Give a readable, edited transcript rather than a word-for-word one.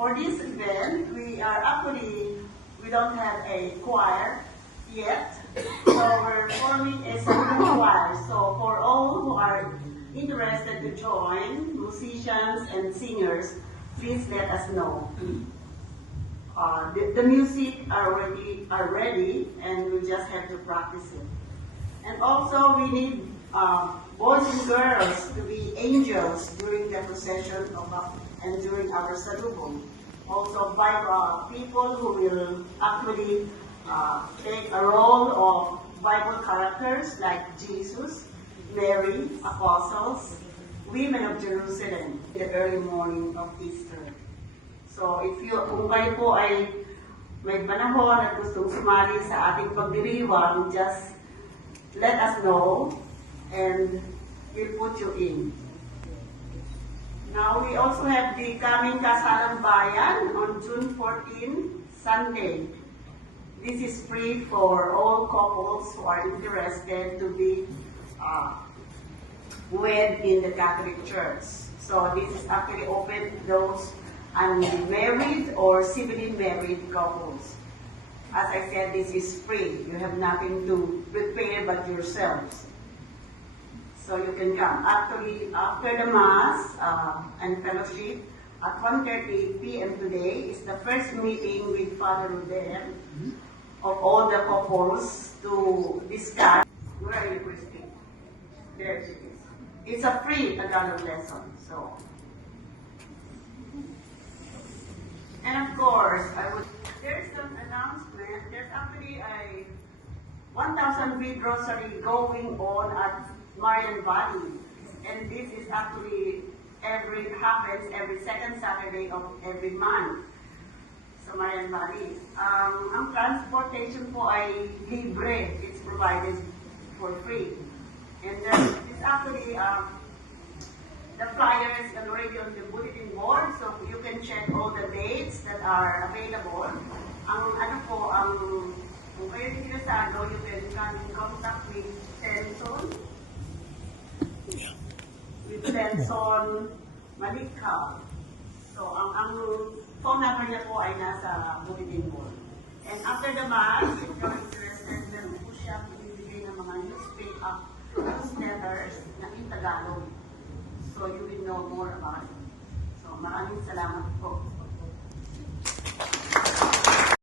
For this event, we don't have a choir yet, so we're forming a second choir. So for all who are interested to join, musicians and singers, please let us know. The music are ready, and we just have to practice it. And also, we need boys and girls to be angels during the procession and during our salubong. Also, by people who will actually take a role of Bible characters like Jesus, Mary, apostles, women of Jerusalem, in the early morning of Easter. So, kung kayo po ay may panahon at gustong sumali sa ating pagdiriwang, just let us know and we'll put you in. Now, we also have the coming Kasalang Bayan on June 14, Sunday. This is free for all couples who are interested to be wed in the Catholic Church. So this is actually open to those unmarried or civilly married couples. As I said, this is free. You have nothing to prepare but yourselves. So you can come. Actually, after the Mass and fellowship, at 1:30 p.m. today is the first meeting with Father Rodel of all the couples to discuss. Where are you, Christine? There she is. It's a free Tagalog lesson. So, and of course, there's an announcement. There's actually a 1,000 feet rosary going on at Marian Valley, and this is actually happens every second Saturday of every month sa Marian Valley. Ang transportation po ay libre. It's provided for free. And it's actually the flyer is already on the bulletin board, so you can check all the dates that are available. Kung kayo interesado, you can contact with Tenson. With Tenson Malikaw. So, ang phone number niya po ay nasa bulletin board. And after the Mass,